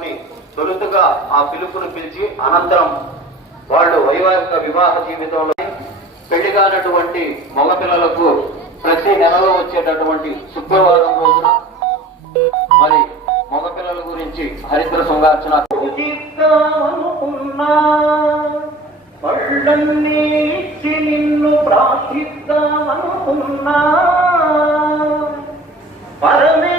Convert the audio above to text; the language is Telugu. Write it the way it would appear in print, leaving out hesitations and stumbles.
వారిని తొలుతుగా ఆ పిలుపును పిలిచి అనంతరం వాళ్ళు వైవాహిక వివాహ జీవితంలో పెళ్లి కానటువంటి మగపిల్లలకు ప్రతి నెలలో వచ్చేటటువంటి శుక్రవారం రోజున మరి మగపిల్లల గురించి హరిద్ర శృంగార్చన పళ్ళన్నీ ఇచ్చి నిన్ను ప్రార్థిద్దామనుకున్నా పరమే